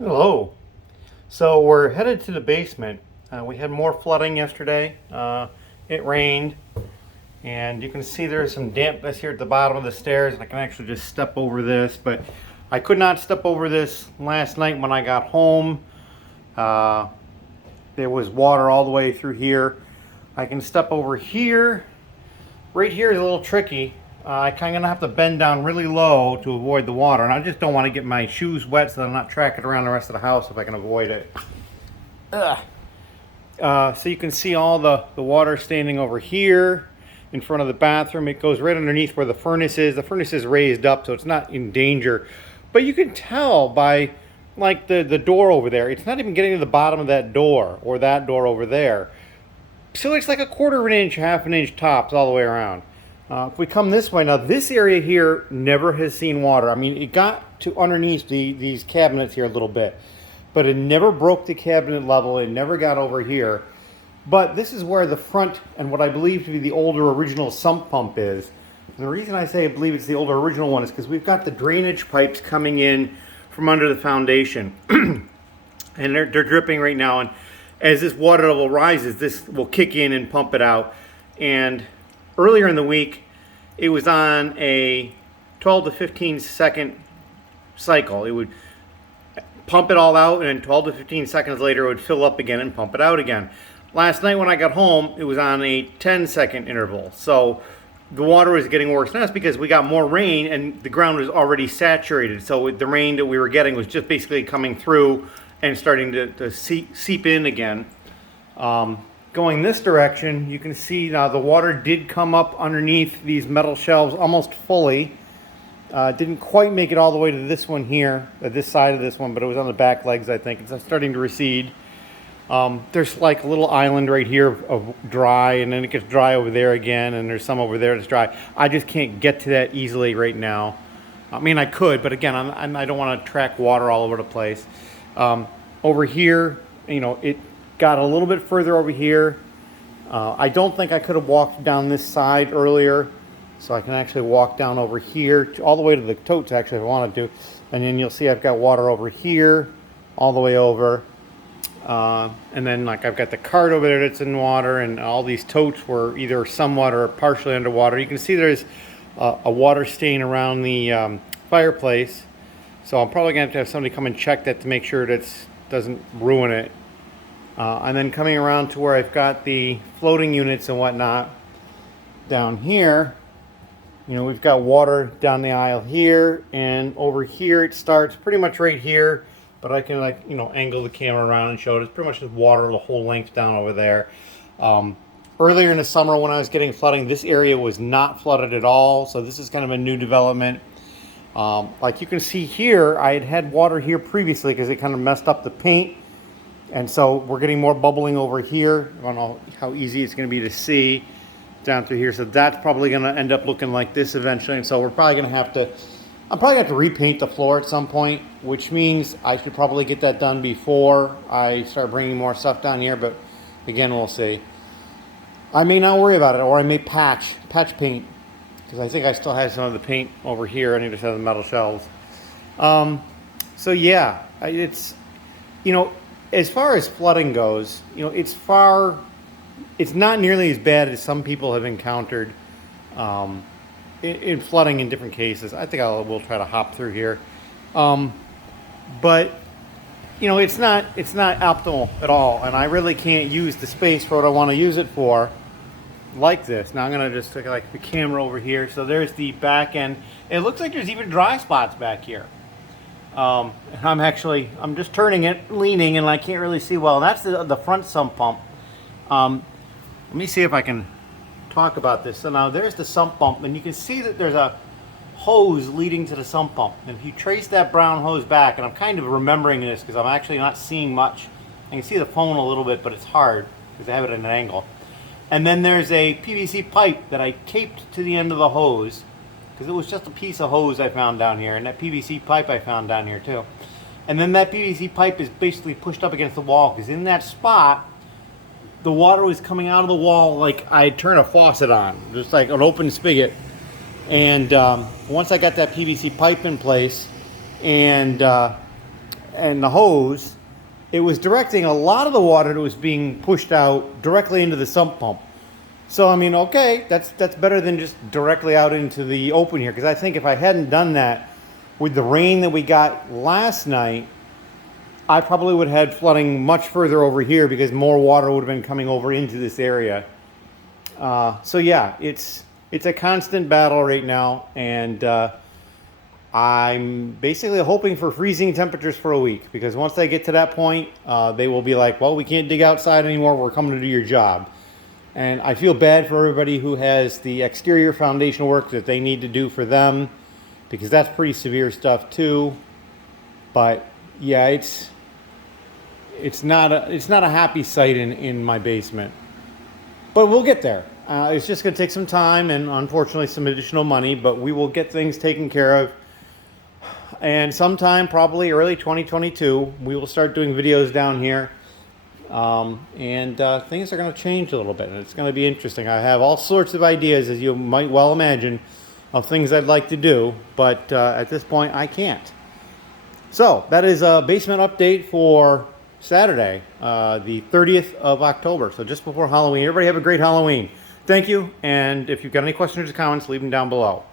Hello. So we're headed to the basement. We had more flooding yesterday. It rained, and you can see there's some dampness here at the bottom of the stairs. I can actually just step over this, but I could not step over this last night when I got home. There was water all the way through here. I can step over here. Right here is a little tricky. I kind of have to bend down really low to avoid the water, and I just don't want to get my shoes wet so that I'm not tracking around the rest of the house if I can avoid it. So you can see all the water standing over here in front of the bathroom. It goes right underneath where the furnace is. The furnace is raised up, so it's not in danger. But you can tell by like the door over there, it's not even getting to the bottom of that door or that door over there. So it's like a quarter of an inch, half an inch tops all the way around. If we come this way, now this area here never has seen water. I mean, it got to underneath these cabinets here a little bit, but it never broke the cabinet level. It never got over here. But this is where the front and what I believe to be the older original sump pump is. And the reason I say I believe it's the older original one is because we've got the drainage pipes coming in from under the foundation. And they're dripping right now. And as this water level rises, this will kick in and pump it out. And earlier in the week, it was on a 12 to 15 second cycle. It would pump it all out, and then 12 to 15 seconds later, it would fill up again and pump it out again. Last night when I got home, it was on a 10-second interval. So the water was getting worse. And that's because we got more rain, and the ground was already saturated. So the rain that we were getting was just basically coming through and starting to seep in again. Going this direction, you can see now the water did come up underneath these metal shelves almost fully. Didn't quite make it all the way to this one here, this side of this one, but it was on the back legs, I think. It's starting to recede. There's like a little island right here of dry, and then it gets dry over there again, and there's some over there that's dry. I just can't get to that easily right now. I mean, I could, but again, I don't want to track water all over the place. Over here, it got a little bit further over here. I don't think I could have walked down this side earlier, so I can actually walk down over here all the way to the totes actually if I wanted to. And then you'll see I've got water over here all the way over. And then like I've got the cart over there that's in water, and all these totes were either somewhat or partially underwater. You can see there's a water stain around the fireplace, so I'm probably going to have somebody come and check that to make sure that doesn't ruin it. And then coming around to where I've got the floating units and whatnot down here, we've got water down the aisle here, and over here it starts pretty much right here, but I can angle the camera around and show it. It's pretty much just water the whole length down over there. Earlier in the summer when I was getting flooding, this area was not flooded at all, so this is kind of a new development. Like you can see here, I had water here previously because it kind of messed up the paint. And so we're getting more bubbling over here. I don't know how easy it's going to be to see down through here. So that's probably going to end up looking like this eventually. And so we're probably going to have to, I'm probably going to have to repaint the floor at some point, which means I should probably get that done before I start bringing more stuff down here. But again, we'll see. I may not worry about it, or I may patch paint, because I think I still have some of the paint over here. I need to have the metal shelves. So yeah, it's, as far as flooding goes, it's not nearly as bad as some people have encountered in flooding in different cases. I think we'll try to hop through here. But, it's not optimal at all, and I really can't use the space for what I want to use it for like this. Now I'm going to just take like the camera over here. So there's the back end. It looks like there's even dry spots back here. I'm just turning it, leaning, and I can't really see well. And that's the front sump pump. Let me see if I can talk about this. So now there's the sump pump, and you can see that there's a hose leading to the sump pump. And if you trace that brown hose back, and I'm kind of remembering this because I'm actually not seeing much. I can see the phone a little bit, but it's hard because I have it at an angle. And then there's a PVC pipe that I taped to the end of the hose, because it was just a piece of hose I found down here, and that PVC pipe I found down here too. And then that PVC pipe is basically pushed up against the wall, because in that spot, the water was coming out of the wall like I turned a faucet on, just like an open spigot. And once I got that PVC pipe in place, and and the hose, it was directing a lot of the water that was being pushed out directly into the sump pump. So I mean, okay, that's better than just directly out into the open here, because I think if I hadn't done that with the rain that we got last night, I probably would have had flooding much further over here because more water would have been coming over into this area. So yeah, it's a constant battle right now, and I'm basically hoping for freezing temperatures for a week, because once they get to that point, they will be like, well, we can't dig outside anymore, we're coming to do your job. And I feel bad for everybody who has the exterior foundation work that they need to do for them, because that's pretty severe stuff too. But yeah, it's not a happy sight in my basement. But we'll get there. It's just going to take some time and unfortunately some additional money, but we will get things taken care of. And sometime, probably early 2022, we will start doing videos down here. And things are going to change a little bit, and it's going to be interesting. I have all sorts of ideas, as you might well imagine, of things I'd like to do, but at this point I can't. So that is a basement update for Saturday, the 30th of October, so just before Halloween. Everybody have a great Halloween. Thank you, and if you've got any questions or comments, leave them down below.